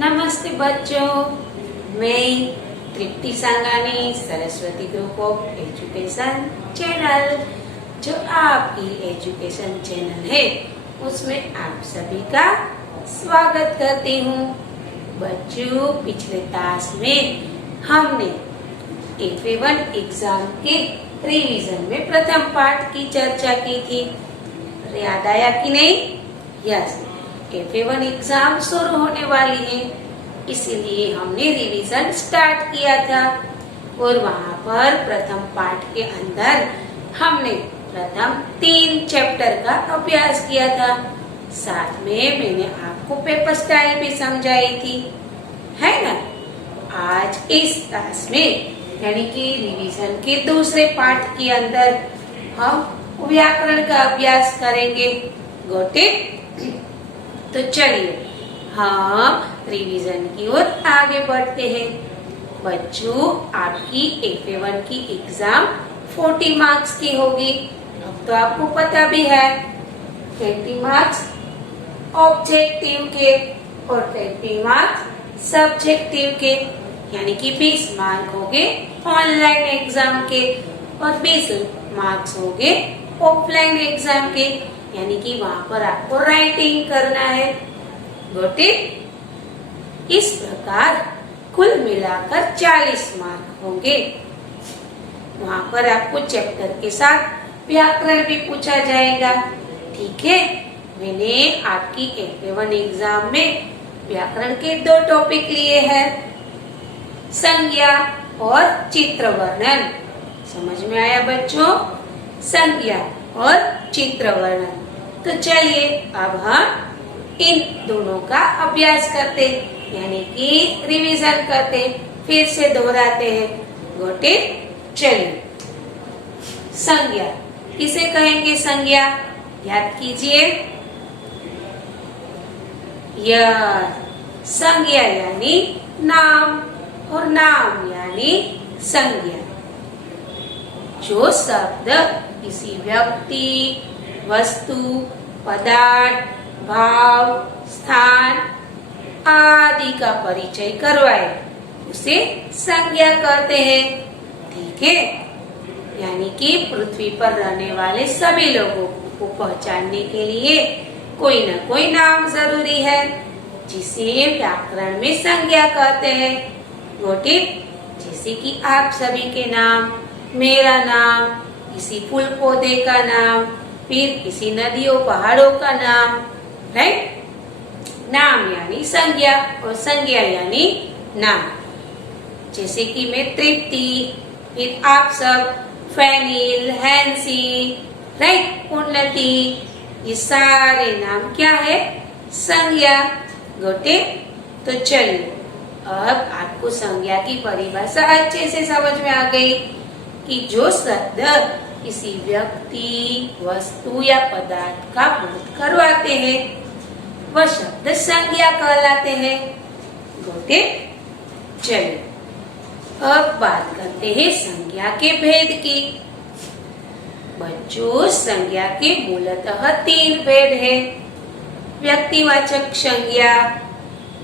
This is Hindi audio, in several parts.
नमस्ते बच्चों, मैं Tripti Sangani Saraswati group of education channel, जो आपकी एजुकेशन चैनल है, उसमें आप सभी का स्वागत करती हूँ। बच्चों, पिछले क्लास में हमने FA1 एग्जाम के रिवीजन में प्रथम पाठ की चर्चा की थी। याद आया कि नहीं? यस, FA1 एग्जाम शुरू होने वाली है, इसीलिए हमने रिवीजन स्टार्ट किया था। और वहाँ पर प्रथम पाठ के अंदर हमने प्रथम 3 चैप्टर का अभ्यास किया था। साथ में मैंने आपको पेपर स्टाइल भी समझाई थी, है ना? आज इस क्लास में यानी कि रिवीजन के दूसरे पाठ के अंदर हम व्याकरण का अभ्यास करेंगे। Got it? तो चलिए हम रिवीजन की ओर आगे बढ़ते हैं। बच्चों, आपकी FA1 की एग्जाम 40 मार्क्स की होगी। अब तो आपको पता भी है, 20 मार्क्स ऑब्जेक्टिव के और 20 मार्क्स सब्जेक्टिव के, यानी कि 20 मार्क होंगे ऑनलाइन एग्जाम के और 20 मार्क्स होंगे ऑफलाइन एग्जाम के, यानी कि वहाँ पर आपको राइटिंग करना है। Got it? इस प्रकार कुल मिलाकर 40 मार्क होंगे। वहाँ पर आपको चैप्टर के साथ व्याकरण भी पूछा जाएगा। ठीक है? मैंने आपकी FA1 एग्जाम में व्याकरण के 2 टॉपिक लिए हैं, संज्ञा और चित्र वर्णन। समझ में आया बच्चों? संज्ञा और चित्र वर्णन। तो चलिए अब हम इन दोनों का अभ्यास करते, यानी कि रिवीजन करते, फिर से दोहराते हैं। Got it? चलिए, संज्ञा किसे कहेंगे? संज्ञा याद कीजिए। यह संज्ञा यानी नाम और नाम यानी संज्ञा। जो शब्द किसी व्यक्ति, वस्तु, पदार्थ, भाव, स्थान आदि का परिचय करवाए, उसे संज्ञा कहते हैं। ठीक है? यानी कि पृथ्वी पर रहने वाले सभी लोगों को पहचानने के लिए कोई न कोई नाम जरूरी है, जिसे व्याकरण में संज्ञा कहते हैं। Got it? जैसे कि आप सभी के नाम, मेरा नाम, किसी फूल पौधे का नाम, फिर किसी नदियों पहाड़ों का नाम। राइट? नाम यानी संज्ञा और संज्ञा यानी नाम। जैसे कि मैं तृप्ति, फिर आप सब फैनिल, हैंसी, राइट, उन्नति, ये सारे नाम क्या है? संज्ञा। Got it? तो चलिए अब आपको संज्ञा की परिभाषा अच्छे से समझ में आ गई कि जो शब्द किसी व्यक्ति, वस्तु या पदार्थ का बोध करवाते हैं, वह शब्द संज्ञा कहलाते हैं। Got it? चलिए अब बात करते हैं संज्ञा के भेद की। बच्चों, संज्ञा के मूलतः 3 भेद हैं: व्यक्तिवाचक संज्ञा,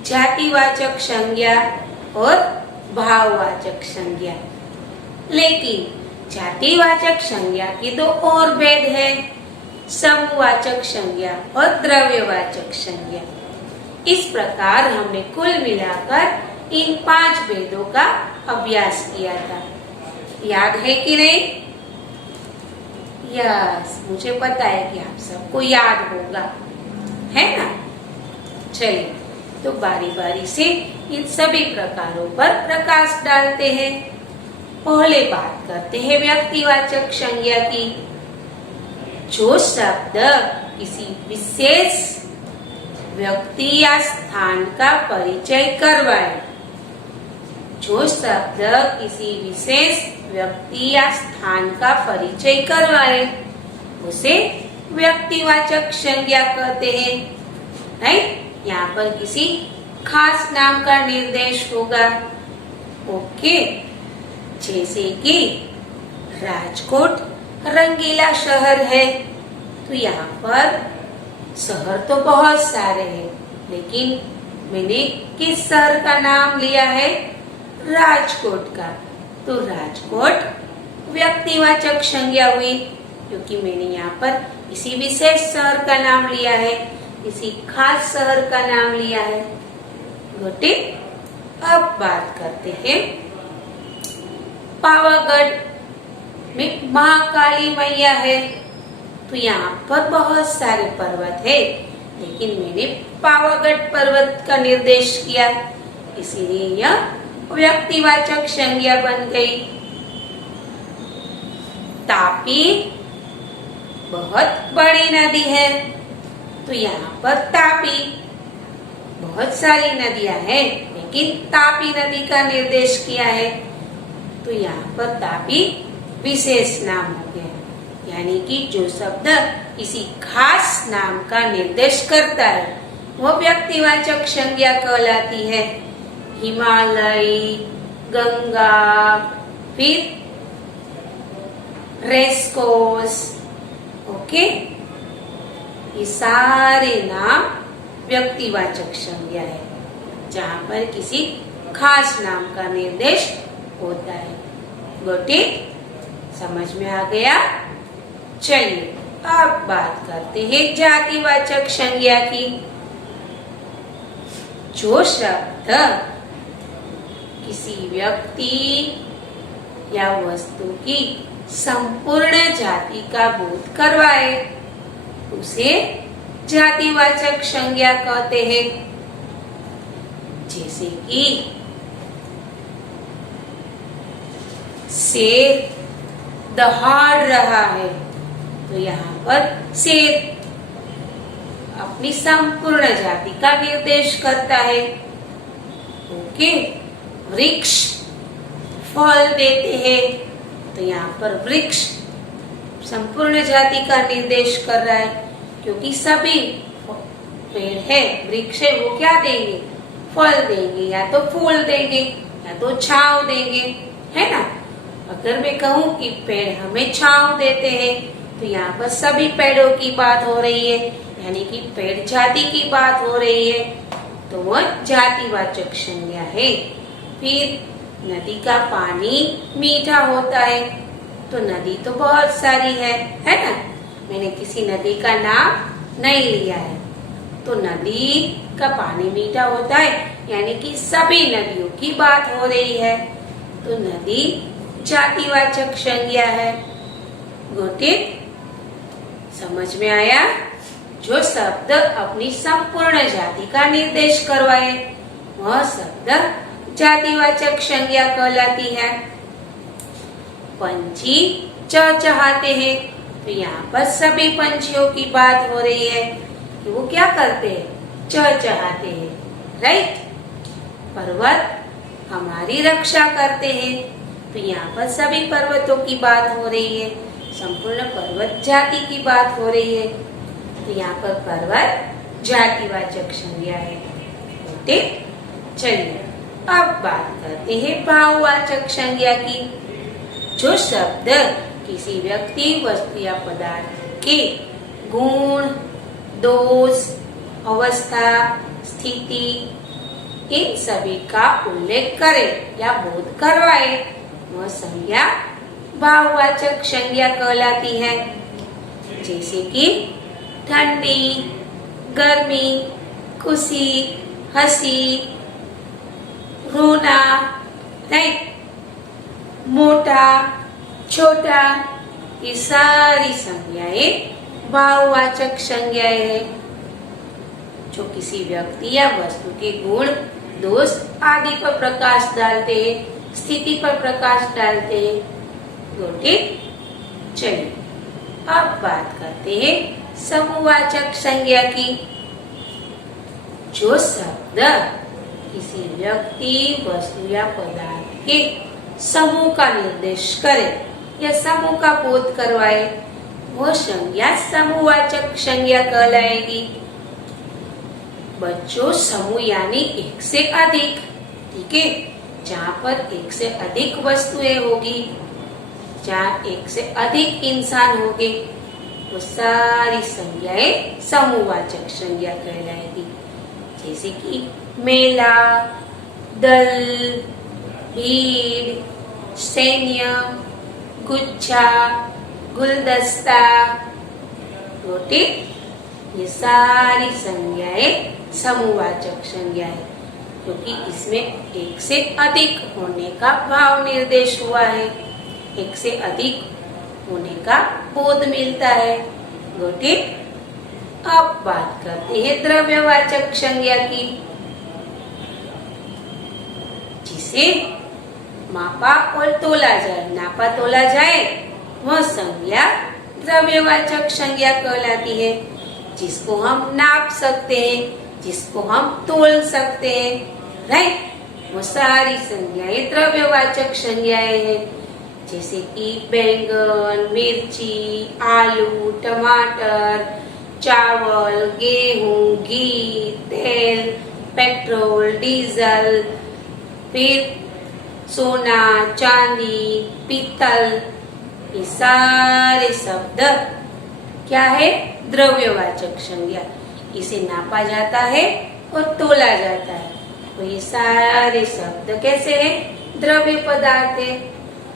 जातिवाचक संज्ञा और भाववाचक संज्ञा। लेकिन जातिवाचक संज्ञा के 2 और भेद हैं: समूहवाचक संज्ञा और द्रव्यवाचक संज्ञा। इस प्रकार हमने कुल मिलाकर इन 5 भेदों का अभ्यास किया था। याद है कि नहीं? यस, मुझे पता है कि आप सबको याद होगा, है ना? चलिए तो बारी बारी से इन सभी प्रकारों पर प्रकाश डालते हैं। पहले बात करते हैं व्यक्तिवाचक संज्ञा की। जो शब्द किसी विशेष व्यक्ति या स्थान का परिचय करवाए, जो शब्द किसी विशेष व्यक्ति या स्थान का परिचय करवाए, उसे व्यक्तिवाचक संज्ञा कहते हैं। राइट? यहाँ पर किसी खास नाम का निर्देश होगा। ओके? जैसे कि राजकोट रंगीला शहर है, तो यहाँ पर शहर तो बहुत सारे हैं, लेकिन मैंने किस शहर का नाम लिया है? राजकोट का। तो राजकोट व्यक्तिवाचक संज्ञा हुई, क्योंकि मैंने यहाँ पर किसी विशेष शहर का नाम लिया है, किसी खास शहर का नाम लिया है। ठीक। अब बात करते हैं पावागढ़ में महाकाली मैया है। तो यहाँ पर बहुत सारे पर्वत है, लेकिन मैंने पावागढ़ पर्वत का निर्देश किया, इसीलिए यह व्यक्तिवाचक संज्ञा बन गई। तापी बहुत बड़ी नदी है, तो यहाँ पर तापी, बहुत सारी नदियां हैं, लेकिन तापी नदी का निर्देश किया है, तो यहाँ पर तापी विशेष नाम हो गया। यानी कि जो शब्द किसी खास नाम का निर्देश करता है वह व्यक्तिवाचक संज्ञा कहलाती है। हिमालय, गंगा, फिर रेसकोर्स, ओके, ये सारे नाम व्यक्तिवाचक संज्ञा है, जहाँ पर किसी खास नाम का निर्देश होता है। Got it? समझ में आ गया? चलिए अब बात करते हैं जातिवाचक संज्ञा की। जो शब्द किसी व्यक्ति या वस्तु की संपूर्ण जाति का बोध करवाए उसे जातिवाचक संज्ञा कहते हैं। जैसे कि शेर दहाड़ रहा है, तो यहाँ पर शेर अपनी संपूर्ण जाति का निर्देश करता है। ओके। वृक्ष फल देते हैं, तो यहाँ पर वृक्ष संपूर्ण जाति का निर्देश कर रहा है, क्योंकि सभी पेड़ है, वृक्ष है, वो क्या देंगे? फल देंगे, या तो फूल देंगे या तो छांव देंगे, है ना। अगर मैं कहूँ कि पेड़ हमें छांव देते हैं, तो यहाँ पर सभी पेड़ों की बात हो रही है, यानी कि पेड़ जाति की बात हो रही है, तो वह जातिवाचक संज्ञा है। फिर नदी का पानी मीठा होता है, तो नदी तो बहुत सारी है ना। मैंने किसी नदी का नाम नहीं लिया है, तो नदी का पानी मीठा होता है, यानी कि सभी नदियों की बात हो रही है, तो नदी जातिवाचक संज्ञा है। Got it? समझ में आया? जो शब्द अपनी संपूर्ण जाति का निर्देश करवाए वह शब्द जातिवाचक संज्ञा कहलाती है। पंछी चहचहाते हैं, तो यहाँ पर सभी पंछियों की बात हो रही है कि वो क्या करते हैं? चहचहाते हैं, राइट। पर्वत हमारी रक्षा करते हैं, तो यहाँ पर सभी पर्वतों की बात हो रही है, संपूर्ण पर्वत जाति की बात हो रही है, तो यहाँ पर पर्वत जातिवाचक संज्ञा है। ठीक। चलिए अब बात करते हैं भाववाचक संज्ञा की। जो शब्द किसी व्यक्ति, वस्तु या पदार्थ के गुण, दोष, अवस्था, स्थिति, इन सभी का उल्लेख करे या बोध करवाए वह संज्ञा भाववाचक संज्ञा कहलाती है। जैसे कि ठंडी, गर्मी, खुशी, हंसी, रोना, राइट, मोटा, छोटा, ये सारी संज्ञाएं भाववाचक संज्ञाएं हैं, जो किसी व्यक्ति या वस्तु के गुण, दोष आदि पर प्रकाश डालते हैं, स्थिति पर प्रकाश डालते हैं। Got it? चलिए अब बात करते हैं समूहवाचक संज्ञा की। जो शब्द किसी व्यक्ति, वस्तु या पदार्थ के समूह का निर्देश करे या समूह का बोध करवाए वह संज्ञा समूहवाचक संज्ञा कहलाएगी। बच्चों, समूह यानी एक से अधिक, ठीक है, जहाँ पर एक से अधिक वस्तुएं होगी, जहाँ एक से अधिक इंसान होंगे, तो सारी संज्ञाएं समूहवाचक संज्ञा कहलाएगी। जैसे कि मेला, दल, भीड़, सैन्य, गुच्छा, गुलदस्ता, गोटी, ये सारी संज्ञाएं समूहवाचक संज्ञा है, क्योंकि इसमें एक से अधिक होने का भाव निर्देश हुआ है, एक से अधिक होने का बोध मिलता है। गोटी। अब बात करते हैं द्रव्यवाचक संज्ञा की, जिसे मापा और तोला जाए, नापा तोला जाए, वह संज्ञा द्रव्यवाचक संज्ञा कहलाती है। जिसको हम नाप सकते हैं, जिसको हम तोल सकते हैं, राइट, वो सारी संज्ञाएं द्रव्यवाचक संज्ञाएं हैं। जैसे कि बैंगन, मिर्ची, आलू, टमाटर, चावल, गेहूं, घी, तेल, पेट्रोल, डीजल, फिर सोना, चांदी, पीतल, ये सारे शब्द क्या है? द्रव्यवाचक संज्ञा। इसे नापा जाता है और तोला जाता है। तो ये सारे शब्द कैसे हैं? द्रव्य पदार्थ है,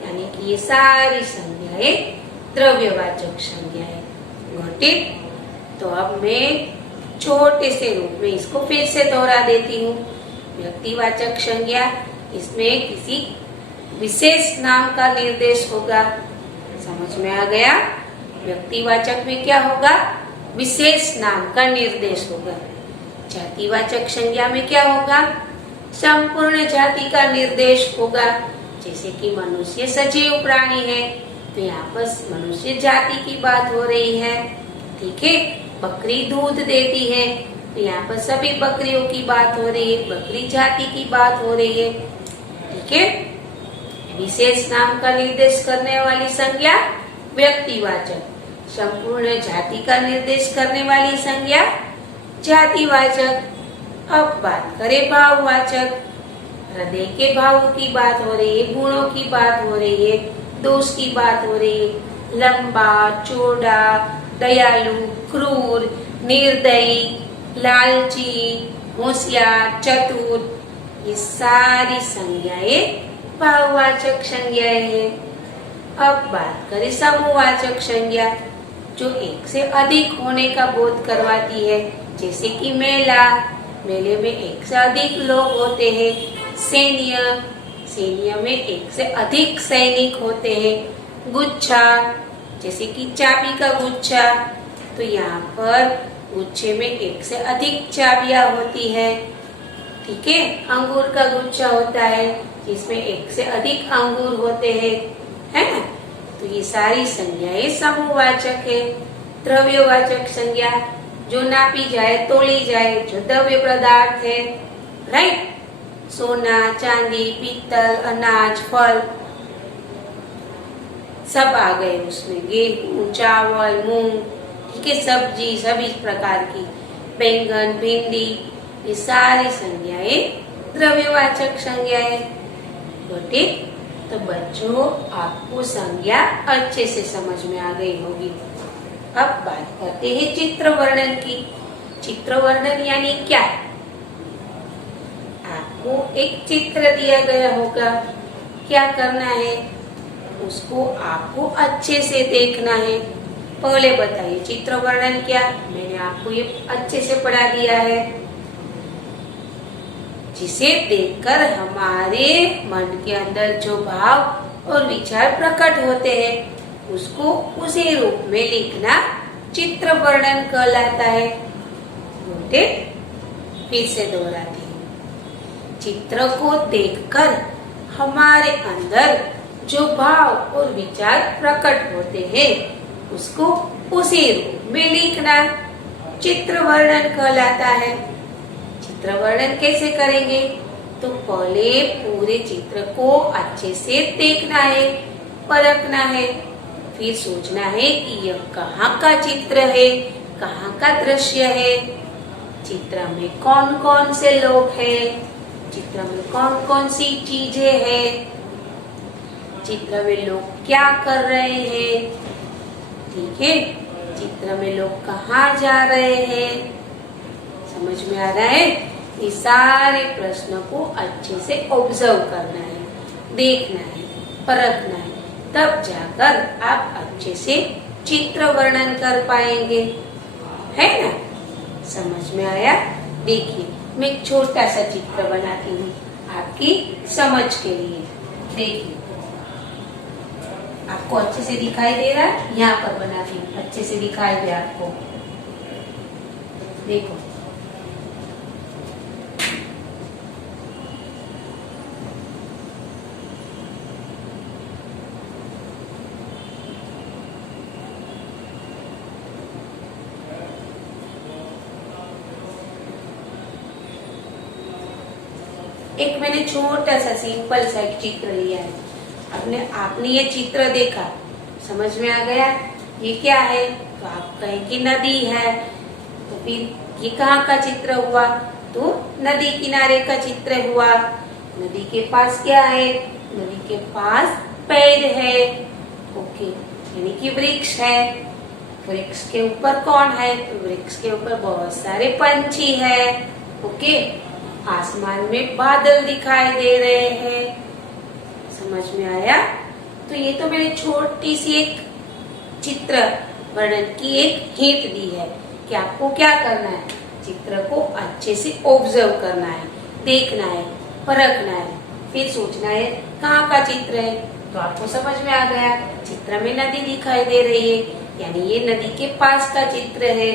यानी कि ये सारी संज्ञाएं द्रव्यवाचक संज्ञाएं। घटित। तो अब मैं छोटे से रूप में इसको फिर से दोहरा देती हूँ। व्यक्तिवाचक संज्ञा, इसमें किसी विशेष नाम का निर्देश होगा। समझ में आ गया? व्यक्तिवाचक में क्या होगा? विशेष नाम का निर्देश होगा। जातिवाचक संज्ञा में क्या होगा? संपूर्ण जाति का निर्देश होगा। जैसे कि मनुष्य सजीव प्राणी है, तो यहाँ पर मनुष्य जाति की बात हो रही है। ठीक है। बकरी दूध देती है, तो यहाँ पर सभी बकरियों की बात हो रही है, बकरी जाति की बात हो रही है। ठीक है। विशेष नाम का निर्देश करने वाली संज्ञा व्यक्तिवाचक, संपूर्ण जाति का निर्देश करने वाली संज्ञा जातिवाचक। अब बात करें भाववाचक। हृदय के भावों की बात हो रही है, गुणों की बात हो रही है, दोष की बात हो रही है। लंबा, चौड़ा, दयालु, क्रूर, निर्दयी, लालची, होशियार, चतुर, ये सारी संज्ञाएं भाववाचक संज्ञाएं हैं। अब बात करें समूहवाचक संज्ञा, जो एक से अधिक होने का बोध करवाती है। जैसे कि मेला, मेले में एक से अधिक लोग होते हैं। सैन्य, सैन्य में एक से अधिक सैनिक होते हैं। गुच्छा, जैसे कि चाबी का गुच्छा, तो यहाँ पर गुच्छे में एक से अधिक चाबियां होती है। ठीक है। अंगूर का गुच्छा होता है, जिसमें एक से अधिक अंगूर होते हैं, है ना। तो ये सारी संज्ञाएं समूहवाचक है। द्रव्यवाचक संज्ञा, जो नापी जाए, तोली जाए, जो द्रव्य पदार्थ है, राइट। सोना, चांदी, पीतल, अनाज, फल, सब आ गए उसमें। गेहूं, चावल, मूंग, ठीक है, सब्जी, सभी प्रकार की, बैंगन, भिंडी, ये सारी संज्ञाएं द्रव्यवाचक संज्ञाएं। ठीक। तो बच्चों, आपको संज्ञा अच्छे से समझ में आ गई होगी। अब बात करते हैं चित्र वर्णन की। चित्र वर्णन यानी क्या? आपको एक चित्र दिया गया होगा, क्या करना है? उसको आपको अच्छे से देखना है। पहले बताइए चित्र वर्णन क्या? मैंने आपको ये अच्छे से पढ़ा दिया है। जिसे देखकर हमारे मन के अंदर जो भाव और विचार प्रकट होते हैं, उसको उसी रूप में लिखना चित्र वर्णन कहलाता है। फिर से दोहराती हूँ। चित्र को देखकर हमारे अंदर जो भाव और विचार प्रकट होते हैं, उसको उसी रूप में लिखना चित्र वर्णन कहलाता है। चित्र वर्णन कैसे करेंगे? तो पहले पूरे चित्र को अच्छे से देखना है, परखना है, फिर सोचना है कि यह कहाँ का चित्र है, कहाँ का दृश्य है, चित्र में कौन कौन से लोग हैं, चित्र में कौन कौन सी चीजें हैं, चित्र में लोग क्या कर रहे हैं। ठीक है। चित्र में लोग कहाँ जा रहे हैं, समझ में आ रहा है? ये सारे प्रश्न को अच्छे से ऑब्जर्व करना है, देखना है, परखना है, तब जाकर आप अच्छे से चित्र वर्णन कर पाएंगे, है ना? समझ में आया? देखिए, मैं एक छोटा सा चित्र बनाती हूँ आपकी समझ के लिए। देखिए, आपको अच्छे से दिखाई दे रहा है? यहाँ पर बनाती हूँ, अच्छे से दिखाई दे आपको। देखो, एक मैंने छोटा सा सिंपल सा एक चित्र लिया है। आपने ये चित्र देखा, समझ में आ गया ये क्या है? तो आप कहें कि नदी है, तो फिर ये कहाँ का चित्र हुआ? तो नदी किनारे का चित्र हुआ। नदी के पास क्या है? नदी के पास पेड़ है, ओके, यानी कि वृक्ष है। वृक्ष के ऊपर कौन है? तो वृक्ष के ऊपर बहुत सारे पंछी है, ओके। आसमान में बादल दिखाई दे रहे हैं, समझ में आया? तो ये तो मैंने छोटी सी एक चित्र वर्णन की एक हिंट दी है कि आपको क्या करना है, चित्र को अच्छे से ऑब्जर्व करना है, देखना है, परखना है, फिर सोचना है कहाँ का चित्र है। तो आपको समझ में आ गया, चित्र में नदी दिखाई दे रही है, यानी ये नदी के पास का चित्र है।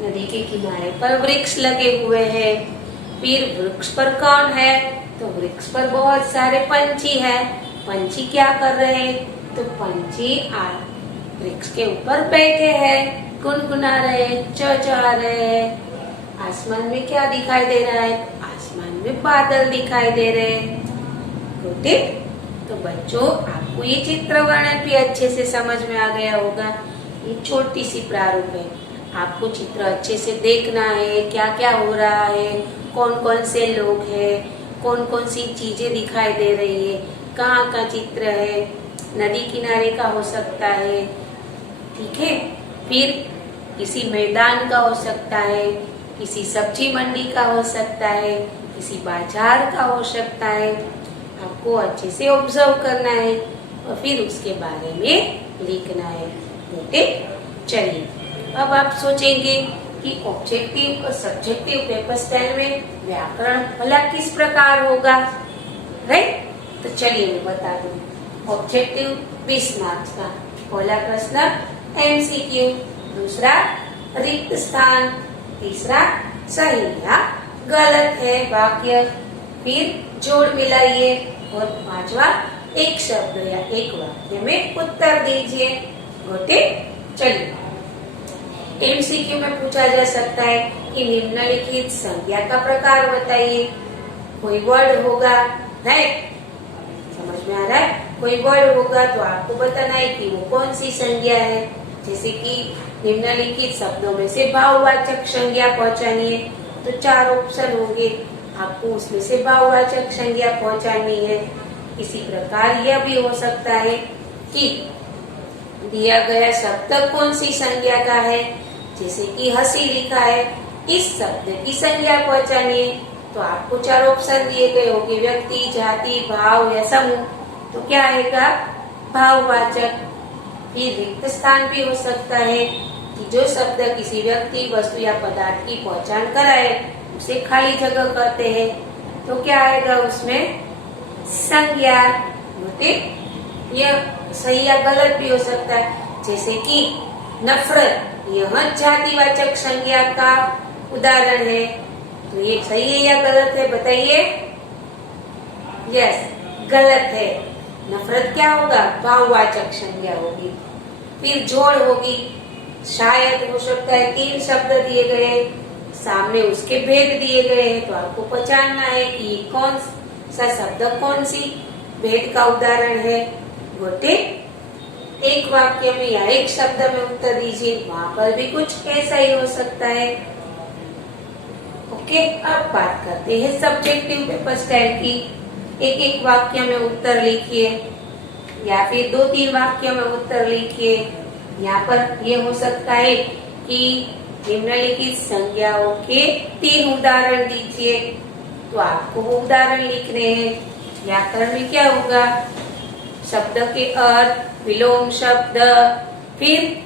नदी के किनारे पर वृक्ष लगे हुए हैं। फिर वृक्ष पर कौन है? तो वृक्ष पर बहुत सारे पंछी हैं। पंछी क्या कर रहे हैं? तो पंछी वृक्ष के ऊपर बैठे हैं, गुनगुना रहे हैं, चहचहा रहे हैं। आसमान में क्या दिखाई दे रहा है? आसमान में बादल दिखाई दे रहे हैं। Good it. तो बच्चों, आपको ये चित्र वर्णन भी अच्छे से समझ में आ गया होगा। ये छोटी सी प्रारूप है, आपको चित्र अच्छे से देखना है, क्या क्या हो रहा है, कौन कौन से लोग हैं, कौन कौन सी चीजें दिखाई दे रही है, कहाँ का चित्र है, नदी किनारे का हो सकता है, ठीक है। फिर किसी मैदान का हो सकता है, किसी सब्जी मंडी का हो सकता है, किसी बाजार का हो सकता है। आपको अच्छे से ऑब्जर्व करना है और फिर उसके बारे में लिखना है, ओके। चलिए, अब आप सोचेंगे कि ऑब्जेक्टिव और सब्जेक्टिव पेपर स्टाइल में व्याकरण भला किस प्रकार होगा, राइट? तो चलिए मैं बता दूं। ऑब्जेक्टिव 20 मार्क्स का, पहला प्रश्न एमसीक्यू, दूसरा रिक्त स्थान, तीसरा सही या गलत है वाक्य, फिर जोड़ मिलाइए और पांचवा एक शब्द या एक वाक्य में उत्तर दीजिए, ओके। चलिए, एमसीक्यू में पूछा जा सकता है कि निम्नलिखित संज्ञा का प्रकार बताइए। कोई वर्ड होगा, राइट? समझ में आ रहा है? कोई वर्ड होगा तो आपको बताना है कि वो कौन सी संज्ञा है। जैसे कि निम्नलिखित शब्दों में से भाववाचक संज्ञा पहचानी है, तो 4 ऑप्शन होंगे, आपको उसमें से भाववाचक संज्ञा पहचाननी है। इसी प्रकार यह भी हो सकता है कि दिया गया शब्द कौन सी संज्ञा का है। जैसे कि हंसी लिखा है, इस शब्द की संज्ञा पहचानिए, तो आपको 4 ऑप्शन दिए गए होंगे, व्यक्ति, जाति, भाव या समूह। तो क्या आएगा? भाववाचक। फिर रिक्त स्थान भी हो सकता है कि जो शब्द किसी व्यक्ति, वस्तु या पदार्थ की पहचान कराए उसे खाली जगह कहते हैं, तो क्या आएगा उसमें? संज्ञा, ओके। यह सही या गलत भी हो सकता है। जैसे कि नफरत, यह जातिवाचक संज्ञा का उदाहरण है, तो ये सही है या गलत है, बताइए। यस, गलत है। नफरत क्या होगा? भाववाचक संज्ञा होगी। फिर जोड़ होगी, शायद हो सकता है 3 शब्द दिए गए, सामने उसके भेद दिए गए हैं, तो आपको पहचानना है कि कौन सा शब्द कौन सी भेद का उदाहरण है, गोटे। एक वाक्य में या एक शब्द में उत्तर दीजिए, वहां पर भी कुछ ऐसा ही हो सकता है, ओके। अब बात करते हैं सब्जेक्टिव पेपर स्टाइल की। एक एक वाक्य में उत्तर लिखिए या फिर 2-3 वाक्यों में उत्तर लिखिए। यहाँ पर ये हो सकता है कि निम्नलिखित संज्ञाओं के 3 उदाहरण दीजिए। तो आपको वो उदाहरण लिखने हैं। व्याकरण में क्या होगा? शब्द के अर्थ, विलोम शब्द, फिर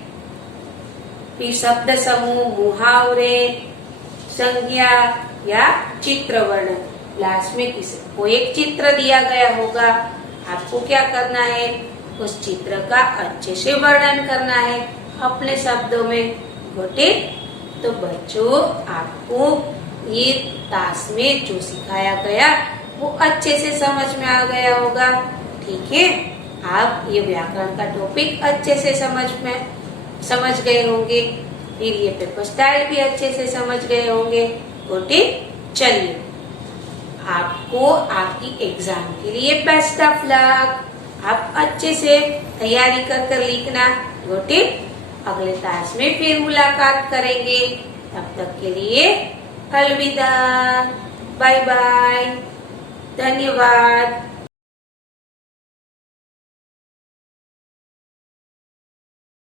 शब्द समूह, मुहावरे, संज्ञा या चित्र वर्णन। क्लास में को एक चित्र दिया गया होगा, आपको क्या करना है? उस चित्र का अच्छे से वर्णन करना है अपने शब्दों में। गोटेड? तो बच्चों, आपको ये क्लास में जो सिखाया गया वो अच्छे से समझ में आ गया होगा। ठीक है, आप ये व्याकरण का टॉपिक अच्छे से समझ गए होंगे। फिर ये पेपर स्टाइल भी अच्छे से समझ गए होंगे। गोटेड? चलिए, आपको आपकी एग्जाम के लिए बेस्ट ऑफ लक। आप अच्छे से तैयारी कर लिखना। गोटेड? अगले क्लास में फिर मुलाकात करेंगे। तब तक के लिए अलविदा, बाय बाय, धन्यवाद।